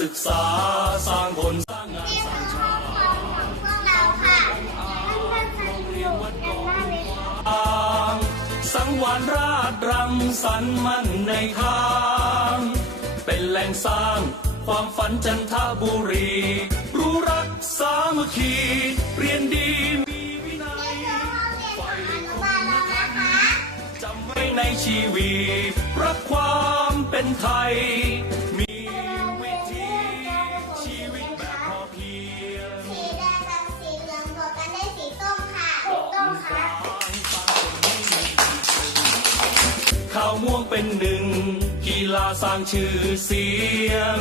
ศึกษาสร้างผลสร้างงานสร้างชาติของพวกเราค่ะมันก็สนุกกันมากเลยค่ะทางสังวานราดรังสรรค์มั่นในทาง เป็นแหล่งสร้างความฝันจันทบุรี รู้รักสามัคคีเรียนดีมีวินัยไปอนุบาลแล้วนะคะจำไว้ในชีวิตรักความเป็นไทย เป็นหนึ่ง กีฬาสร้างชื่อเสียง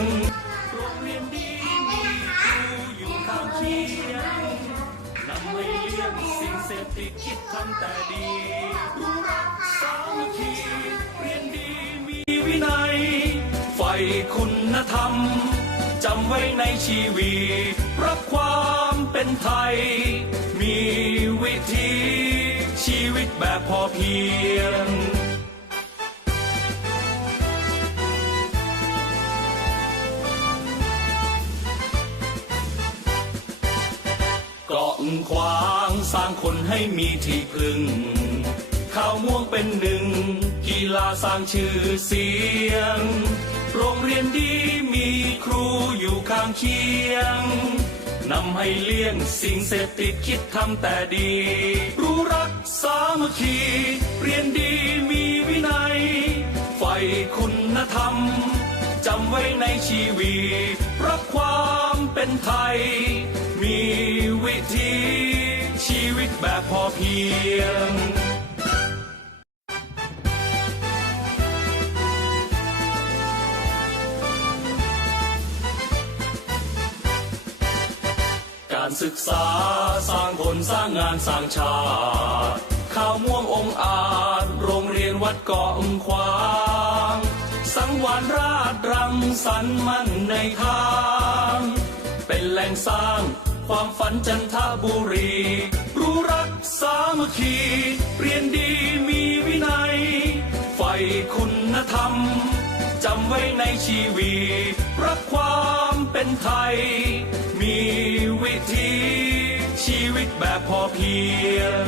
โรงเรียนดีมีครูอยู่ข้างเคียงนำไม่เลี่ยงสิ่งเสพติดคิดทำแต่ดีรู้รักสามัคคีเรียนดีมีวินัยใฝ่คุณธรรมจำไว้ในชีวิตรักความเป็นไทย มีวิธีชีวิตแบบพอเพียง เกาะขวางสร้างคนให้มีที่พึ่งข้าวม่วงเป็นหนึ่ง กีฬาสร้างชื่อเสียง โรงเรียนดีมีครูอยู่ข้างเคียงนำให้เลี่ยงสิ่งเสพติดคิดทำแต่ดี รู้รักสามัคคี เรียนดีมีวินัยใฝ่คุณธรรมจำไว้ในชีวิตรักความเป็นไทย เพียง การศึกษาสร้างผลสร้างงานสร้างชาติข้าวม่วงองอาจโรงเรียนวัดเกาะขวาง สังวานราดรังสรรค์มั่นในทาง เป็นแหล่งสร้าง ความฝันจันทบุรี รู้รักสามัคคี เรียนดีมีวินัยใฝ่คุณธรรม จำไว้ในชีวีรักความเป็นไทย มีวิธี ชีวิตแบบพอเพียง